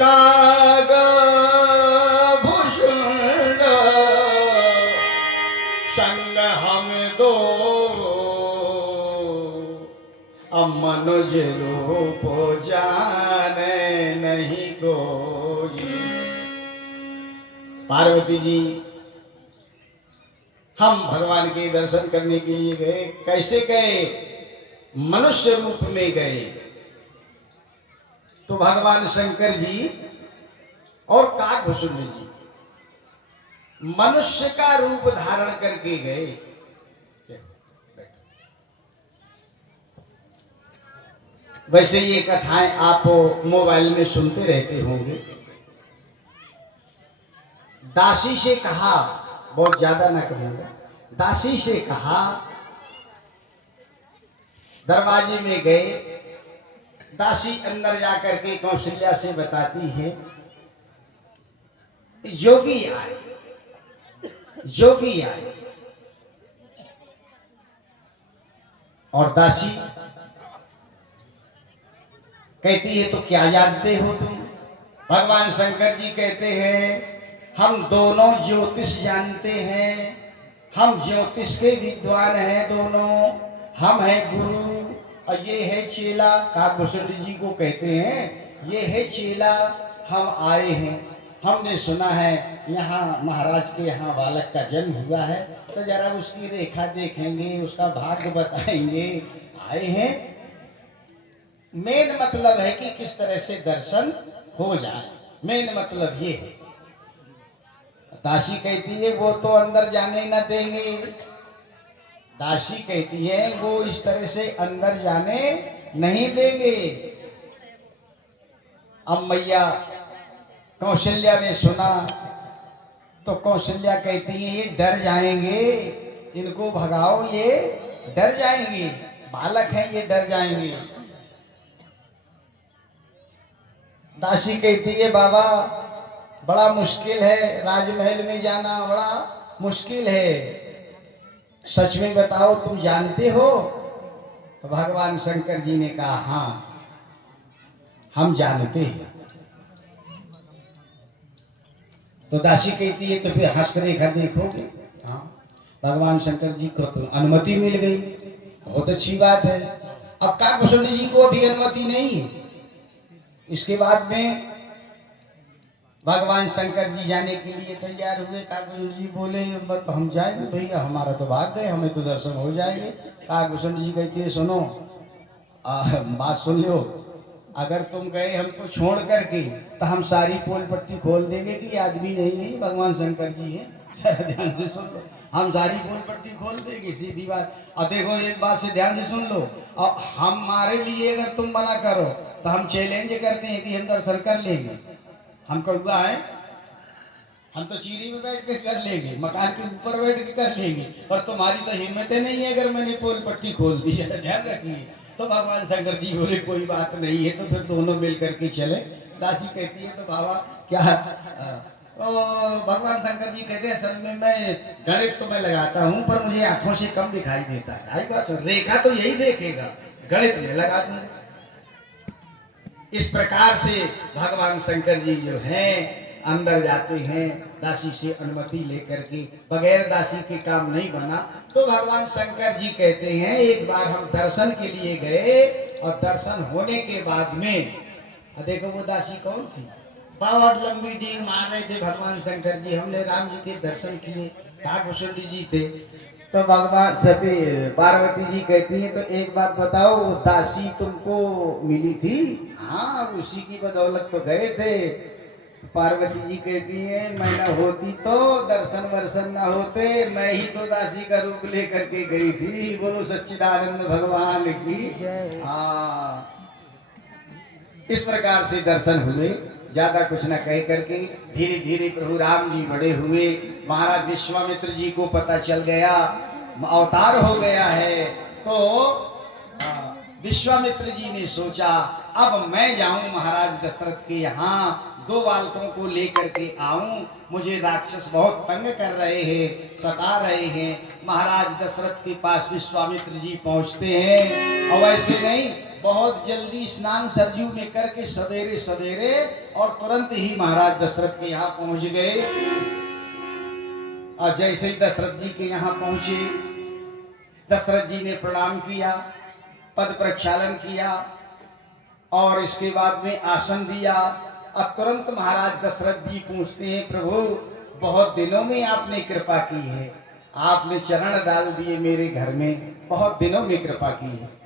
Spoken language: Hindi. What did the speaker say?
कागभूषण संग हम दो अब मनुज रूप जाने नहीं कोई। पार्वती जी हम भगवान के दर्शन करने के लिए गए। कैसे गए? मनुष्य रूप में गए। तो भगवान शंकर जी और काकभूषण जी मनुष्य का रूप धारण करके गए। वैसे ये कथाएं आप मोबाइल में सुनते रहते होंगे। दासी से कहा, बहुत ज्यादा ना कहूंगा, दासी से कहा, दरवाजे में गए। दासी अंदर जाकर के कौशल्या से बताती है योगी आए, योगी आए। और दासी कहती है तो क्या जानते हो तुम? भगवान शंकर जी कहते हैं हम दोनों ज्योतिष जानते हैं, हम ज्योतिष के विद्वान हैं दोनों, हम हैं गुरु और ये है चेला। काकभूषण जी को कहते हैं ये है चेला, हम आए हैं, हमने सुना है यहाँ महाराज के यहाँ बालक का जन्म हुआ है, तो जरा उसकी रेखा देखेंगे, उसका भाग्य बताएंगे, आए हैं। मेन मतलब है कि किस तरह से दर्शन हो जाए, मेन मतलब ये है। दासी कहती है वो तो अंदर जाने न देंगे। दासी कहती है वो इस तरह से अंदर जाने नहीं देंगे। अब मैया कौशल्या ने सुना तो कौशल्या कहती है ये डर जाएंगे, इनको भगाओ, ये डर जाएंगे, बालक हैं ये डर जाएंगे। दासी कहती है बाबा बड़ा मुश्किल है, राजमहल में जाना बड़ा मुश्किल है, सच में बताओ तुम जानते हो? तो भगवान शंकर जी ने कहा हाँ हम जानते हैं। तो दासी कहती है तो फिर हस्तरेखा देखोगे? हाँ। भगवान शंकर जी को तो अनुमति मिल गई, बहुत अच्छी बात है। अब काकभूषण जी को भी अनुमति नहीं है। इसके बाद में भगवान शंकर जी जाने के लिए तैयार हुए। काकभूषण जी बोले बस हम जाएंगे भैया, हमारा तो भाग्य है, हमें तो दर्शन हो जाएंगे। काकभूषण जी कहती है सुनो बात सुन लो, अगर तुम गए हमको छोड़ करके तो हम सारी पोल पट्टी खोल देंगे कि आदमी नहीं भगवान शंकर जी है। ध्यान से सुन लो, हम सारी पोल पट्टी खोल देंगे, सीधी बात। और देखो एक बात से ध्यान से सुन लो, और हमारे लिए अगर तुम मना करो तो हम चैलेंज करते हैं कि हम दर्शन कर लेंगे। हम कौआ है, हम तो चीरी में बैठ के कर लेंगे, मकान के ऊपर बैठ के कर लेंगे, और तुम्हारी तो हिम्मतें नहीं है अगर मैंने पोल पट्टी खोल दी है, ध्यान रखिए। तो भगवान शंकर जी बोले कोई बात नहीं है, तो फिर दोनों मिल करके चले। दासी कहती है तो बाबा क्या? तो भगवान शंकर जी कहते हैं असल में मैं गणित तो मैं लगाता हूँ पर मुझे आंखों से कम दिखाई देता है। आई बात, रेखा तो यही देखेगा, गणित में लगा दूंगा। इस प्रकार से भगवान शंकर जी जो हैं अंदर जाते हैं दासी से अनुमति लेकर के, बगैर दासी के काम नहीं बना। तो भगवान शंकर जी कहते हैं एक बार हम दर्शन के लिए गए और दर्शन होने के बाद में देखो वो दासी कौन थी, बहुत लंबी डींग मार रहे थे भगवान शंकर जी। हमने राम जी के दर्शन किए, काकभूषण जी थे। तो भगवान सती पार्वती जी कहती है तो एक बात बताओ, दासी तुमको मिली थी? हाँ उसी की बदौलत तो गए थे। पार्वती जी कहती है मैं न होती तो दर्शन वर्शन न होते, मैं ही तो दासी का रूप लेकर के गई थी। बोलो सच्चिदानंद भगवान की। हाँ इस प्रकार से दर्शन हुए। ज्यादा कुछ न कह करके धीरे धीरे प्रभु राम जी बड़े हुए। महाराज विश्वामित्र जी को पता चल गया अवतार हो गया है, तो विश्वामित्र जी ने सोचा अब मैं जाऊं महाराज दशरथ के यहाँ, दो बालकों को लेकर के आऊं, मुझे राक्षस बहुत तंग कर रहे हैं, सता रहे हैं। महाराज दशरथ के पास विश्वामित्र जी पहुंचते हैं और वैसे नहीं बहुत जल्दी स्नान सरयू में करके सवेरे सवेरे और तुरंत ही महाराज दशरथ के यहाँ पहुंच गए। और जैसे ही दशरथ जी के यहाँ पहुंचे, दशरथ जी ने प्रणाम किया, पद प्रक्षालन किया और इसके बाद में आसन दिया। अब तुरंत महाराज दशरथ जी पूछते हैं, प्रभु बहुत दिनों में आपने कृपा की है, आपने चरण डाल दिए मेरे घर में, बहुत दिनों में कृपा की है।